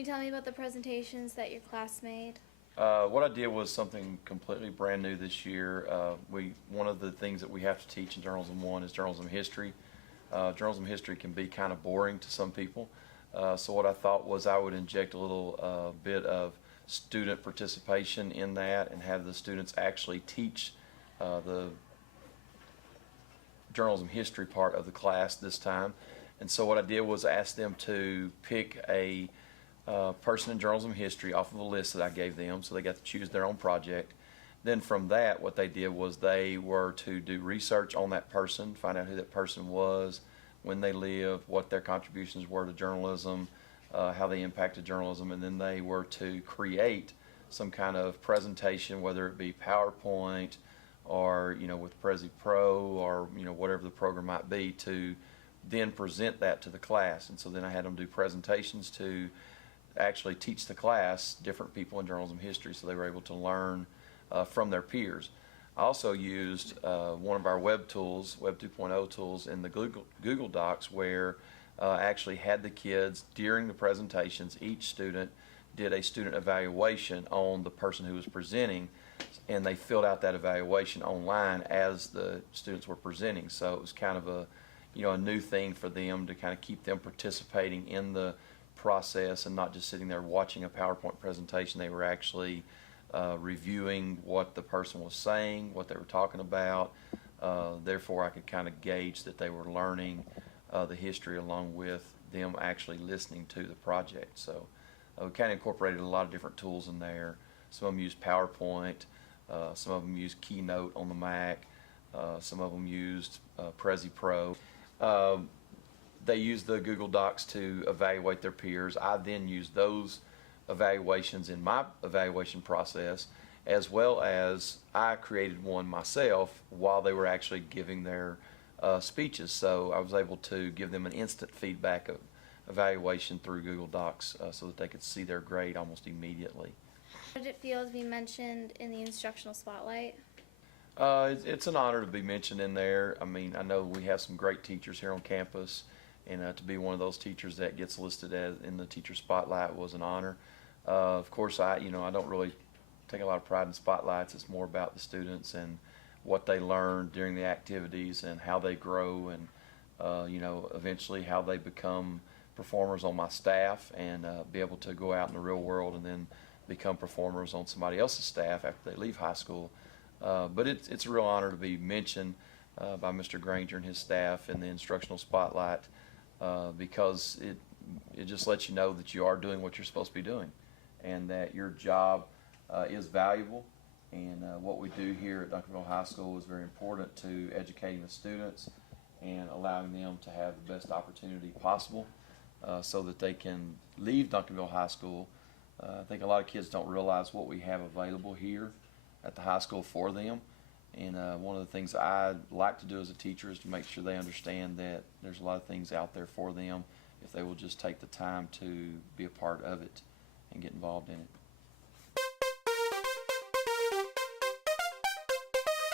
you tell me about the presentations that your class made? What I did was something completely brand new this year. One of the things that we have to teach in Journalism 1 is journalism history. Journalism history can be kind of boring to some people. So what I thought was I would inject a little bit of student participation in that and have the students actually teach the journalism history part of the class this time. And so what I did was ask them to pick a person in journalism history off of a list that I gave them, so they got to choose their own project. Then from that, what they did was they were to do research on that person, find out who that person was, when they lived, what their contributions were to journalism, how they impacted journalism, and then they were to create some kind of presentation, whether it be PowerPoint or with Prezi Pro or whatever the program might be, to then present that to the class. And so then I had them do presentations to actually teach the class different people in journalism history, so they were able to learn from their peers. I also used one of our web tools, Web 2.0 tools, in the Google Docs, where I actually had the kids during the presentations, each student did a student evaluation on the person who was presenting, and they filled out that evaluation online as the students were presenting. So it was kind of a new thing for them to kind of keep them participating in the process and not just sitting there watching a PowerPoint presentation. They were actually reviewing what the person was saying, what they were talking about. Therefore, I could kind of gauge that they were learning the history along with them actually listening to the project. So we kind of incorporated a lot of different tools in there. Some of them used PowerPoint, some of them used Keynote on the Mac, some of them used Prezi Pro. They used the Google Docs to evaluate their peers. I then used those evaluations in my evaluation process, as well as I created one myself while they were actually giving their speeches. So I was able to give them an instant feedback of evaluation through Google Docs so that they could see their grade almost immediately. How did it feel to be mentioned in the instructional spotlight? It's an honor to be mentioned in there. I mean, I know we have some great teachers here on campus, and to be one of those teachers that gets listed as in the teacher spotlight was an honor. Of course, I don't really take a lot of pride in spotlights. It's more about the students and what they learn during the activities and how they grow, and eventually how they become performers on my staff and be able to go out in the real world and then become performers on somebody else's staff after they leave high school. But it's a real honor to be mentioned by Mr. Granger and his staff in the instructional spotlight, because it just lets you know that you are doing what you're supposed to be doing and that your job is valuable, and what we do here at Duncanville High School is very important to educating the students and allowing them to have the best opportunity possible so that they can leave Duncanville High School. I think a lot of kids don't realize what we have available here at the high school for them, and one of the things I'd like to do as a teacher is to make sure they understand that there's a lot of things out there for them if they will just take the time to be a part of it and get involved in it.